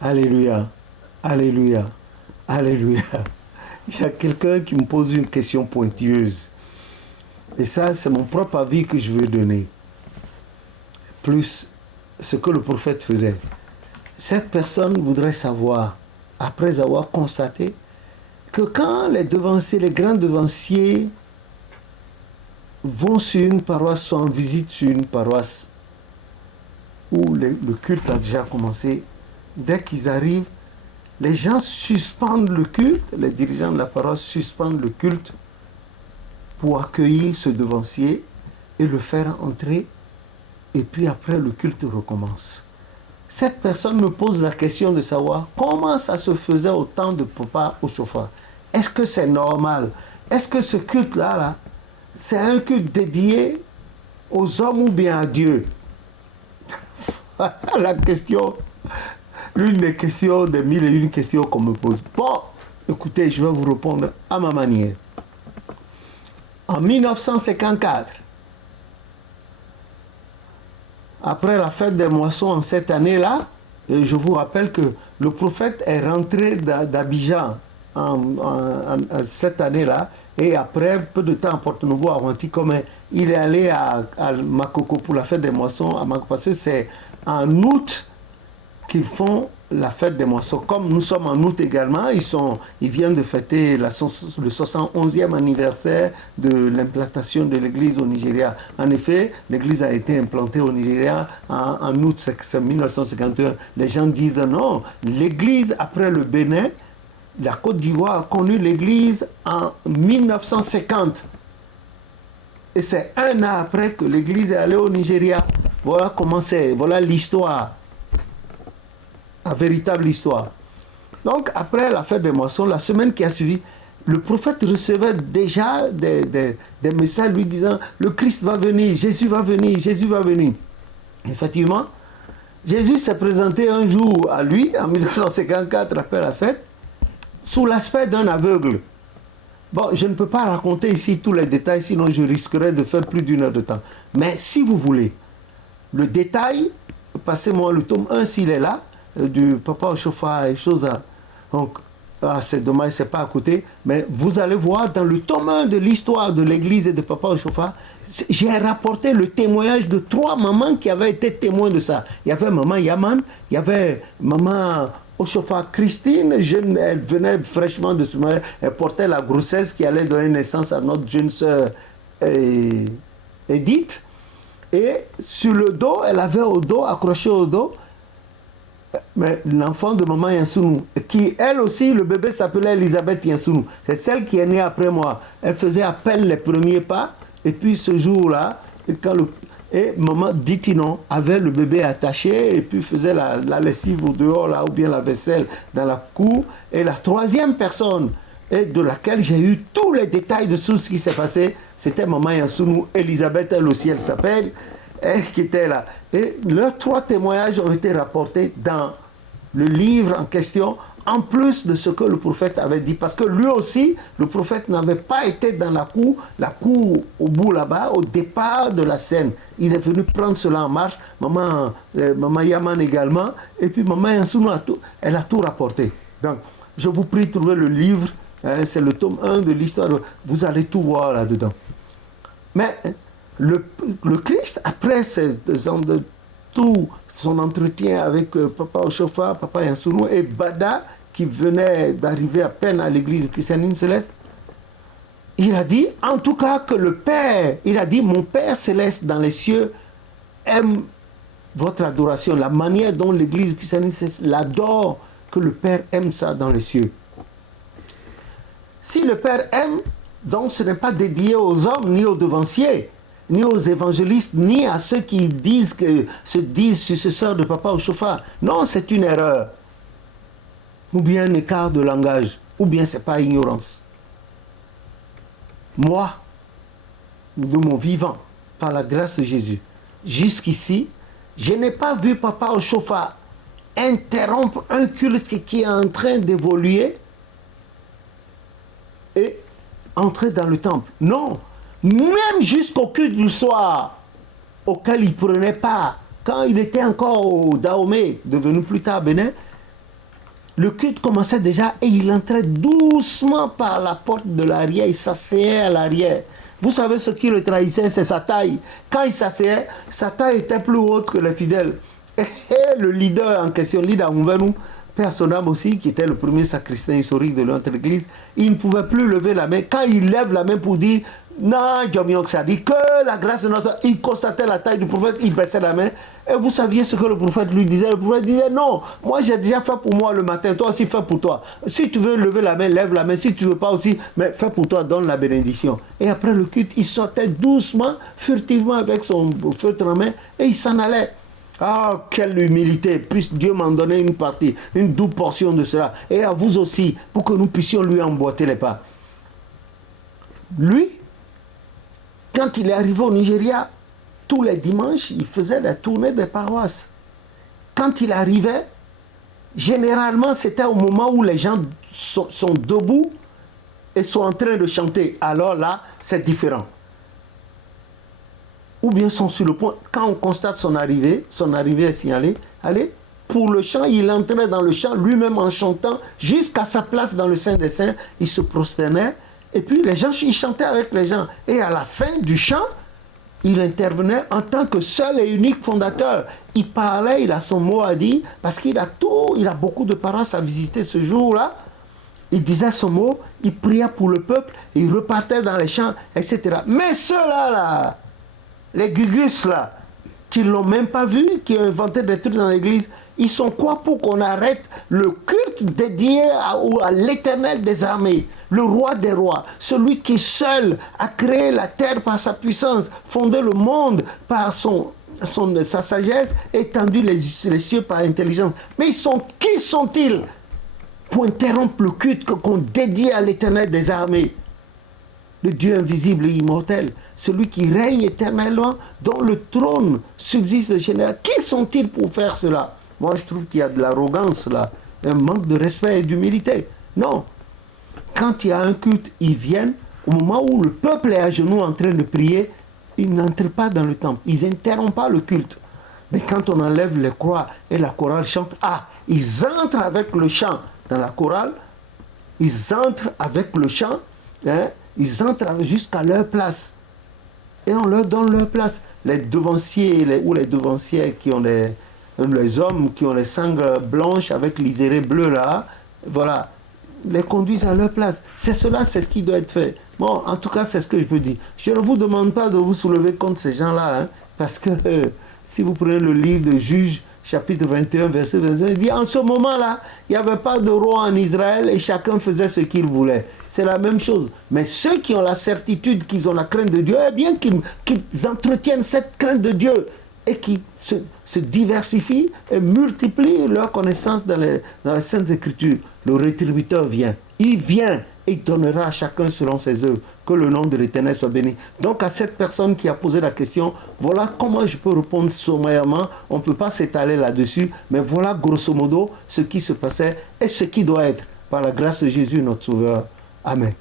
Alléluia. Alléluia. Alléluia. Il y a quelqu'un qui me pose une question pointilleuse. Et ça, c'est mon propre avis que je veux donner. Plus ce que le prophète faisait. Cette personne voudrait savoir, après avoir constaté, que quand les devanciers, les grands devanciers vont sur une paroisse, sont en visite sur une paroisse où le culte a déjà commencé, dès qu'ils arrivent, les gens suspendent le culte, les dirigeants de la paroisse suspendent le culte pour accueillir ce devancier et le faire entrer, et puis après le culte recommence. Cette personne me pose la question de savoir comment ça se faisait au temps de Papa Oshofa. Est-ce que c'est normal? Est-ce que ce culte-là, c'est un culte dédié aux hommes ou bien à Dieu? La question, l'une des questions, des mille et une questions qu'on me pose. Bon, écoutez, je vais vous répondre à ma manière. En 1954, après la fête des moissons en cette année-là, je vous rappelle que le prophète est rentré d'Abidjan cette année-là, et après, peu de temps à Porto-Novo, à Wantikome, il est allé à Makoko pour la fête des moissons, à Makoko, parce que c'est en août qu'ils font la fête des moissons. Comme nous sommes en août également, ils viennent de fêter le 71e anniversaire de l'implantation de l'église au Nigeria. En effet, l'église a été implantée au Nigeria en août, c'est 1951. Les gens disent non, l'église après le Bénin, la Côte d'Ivoire a connu l'église en 1950. Et c'est un an après que l'église est allée au Nigeria. Voilà comment c'est, voilà l'histoire. La véritable histoire. Donc, après la fête des moissons, la semaine qui a suivi, le prophète recevait déjà des messages lui disant « Le Christ va venir, Jésus va venir, Jésus va venir ». Effectivement, Jésus s'est présenté un jour à lui, en 1954, après la fête, sous l'aspect d'un aveugle. Bon, je ne peux pas raconter ici tous les détails, sinon je risquerais de faire plus d'une heure de temps. Mais si vous voulez, le détail, passez-moi le tome 1 s'il est là, du Papa Oshofa et choses à... Donc, c'est dommage, c'est pas à côté, mais vous allez voir dans le tome 1 de l'histoire de l'église et de Papa Oshofa, j'ai rapporté le témoignage de 3 mamans qui avaient été témoins de ça. Il y avait maman Yaman, il y avait maman Oshofa Christine, jeune, elle venait fraîchement de se marier, elle portait la grossesse qui allait donner naissance à notre jeune sœur Edith, et sur le dos, elle avait au dos, accroché au dos, mais l'enfant de maman Yansounou, qui elle aussi, le bébé s'appelait Elisabeth Yansounou, c'est celle qui est née après moi. Elle faisait à peine les premiers pas, et puis ce jour-là, et maman Ditinon avait le bébé attaché, et puis faisait la lessive au dehors, là, ou bien la vaisselle dans la cour. Et la troisième personne, et de laquelle j'ai eu tous les détails de tout ce qui s'est passé, c'était maman Yansounou, Elisabeth, elle aussi, elle s'appelle, qui était là. Et leurs 3 témoignages ont été rapportés dans le livre en question, en plus de ce que le prophète avait dit. Parce que lui aussi, le prophète n'avait pas été dans la cour au bout là-bas, au départ de la scène. Il est venu prendre cela en marche, maman Yaman également, et puis maman Yansounou, elle a tout rapporté. Donc, je vous prie de trouver le livre, c'est le tome 1 de l'histoire, vous allez tout voir là-dedans. Mais le Christ, après tout son entretien avec Papa Oshofa, Papa Yansounou et Bada, qui venait d'arriver à peine à l'église de Christianine Céleste, il a dit, en tout cas que le Père, il a dit, mon Père Céleste dans les cieux aime votre adoration, la manière dont l'église de Christianine Céleste l'adore, que le Père aime ça dans les cieux. Si le Père aime, donc ce n'est pas dédié aux hommes ni aux devanciers, ni aux évangélistes, ni à ceux qui se disent successeurs de Papa Oshofa. Non, c'est une erreur. Ou bien un écart de langage, ou bien c'est pas ignorance. Moi, de mon vivant, par la grâce de Jésus, jusqu'ici, je n'ai pas vu Papa Oshofa interrompre un culte qui est en train d'évoluer et entrer dans le temple. Non. Même jusqu'au culte du soir, auquel il prenait part, quand il était encore au Dahomey, devenu plus tard Bénin, Le culte commençait déjà et il entrait doucement par la porte de l'arrière. Il s'asseyait à l'arrière. Vous savez ce qui le trahissait, c'est sa taille. Quand il s'asseyait, sa taille était plus haute que les fidèles. Et le leader en question, leader Mouvenou, Père Sonam aussi, qui était le premier sacristain historique de notre église, il ne pouvait plus lever la main. Quand il lève la main pour dire non, ça dit que la grâce de notre... Il constatait la taille du prophète, il baissait la main. Et vous saviez ce que le prophète lui disait. Le prophète disait non, moi j'ai déjà fait pour moi le matin, toi aussi fais pour toi. Si tu veux lever la main, lève la main. Si tu ne veux pas aussi, mais fais pour toi, donne la bénédiction. Et après le culte, il sortait doucement, furtivement avec son feutre en main et il s'en allait. Ah, quelle humilité, puisse Dieu m'en donner une partie, une double portion de cela. Et à vous aussi, pour que nous puissions lui emboîter les pas. Lui, quand il est arrivé au Nigeria, tous les dimanches, il faisait la tournée des paroisses. Quand il arrivait, généralement, c'était au moment où les gens sont debout et sont en train de chanter. Alors là, c'est différent. Ou bien sont sur le point, quand on constate son arrivée est signalée, allez, pour le chant, il entrait dans le chant lui-même en chantant jusqu'à sa place dans le Saint des Saints, il se prosternait, et puis les gens, il chantait avec les gens. Et à la fin du chant, il intervenait en tant que seul et unique fondateur. Il parlait, il a son mot à dire, parce qu'il a tout, il a beaucoup de paroisses à visiter ce jour-là. Il disait son mot, il priait pour le peuple, il repartait dans les champs, etc. Mais ceux-là, là, les gugus là, qui ne l'ont même pas vu, qui ont inventé des trucs dans l'église, ils sont quoi pour qu'on arrête le culte dédié à l'Éternel des armées, le roi des rois, celui qui seul a créé la terre par sa puissance, fondé le monde par sa sagesse, étendu les cieux par intelligence. Mais qui sont-ils pour interrompre le culte qu'on dédie à l'Éternel des armées, le Dieu invisible et immortel, celui qui règne éternellement, dont le trône subsiste de génération. Qui sont-ils pour faire cela? Moi, je trouve qu'il y a de l'arrogance là, un manque de respect et d'humilité. Non. Quand il y a un culte, ils viennent, au moment où le peuple est à genoux en train de prier, ils n'entrent pas dans le temple, ils n'interrompent pas le culte. Mais quand on enlève les croix et la chorale chante, ils entrent avec le chant dans la chorale, ils entrent avec le chant, ils entrent jusqu'à leur place. Et on leur donne leur place. Les devanciers ou les devancières qui ont les hommes qui ont les sangles blanches avec l'iséré bleu là, voilà, les conduisent à leur place. C'est ce qui doit être fait. Bon, en tout cas, c'est ce que je peux dire. Je ne vous demande pas de vous soulever contre ces gens-là, parce que si vous prenez le livre de Juges, chapitre 21, verset 21, il dit, en ce moment-là, il n'y avait pas de roi en Israël et chacun faisait ce qu'il voulait. C'est la même chose. Mais ceux qui ont la certitude qu'ils ont la crainte de Dieu, eh bien qu'ils entretiennent cette crainte de Dieu et qui se diversifient et multiplient leur connaissance dans les Saintes Écritures. Le rétributeur vient. Il vient et il donnera à chacun selon ses œuvres. Que le nom de l'Éternel soit béni. Donc à cette personne qui a posé la question, voilà comment je peux répondre sommairement. On ne peut pas s'étaler là-dessus, mais voilà grosso modo ce qui se passait et ce qui doit être par la grâce de Jésus notre Sauveur. Amen.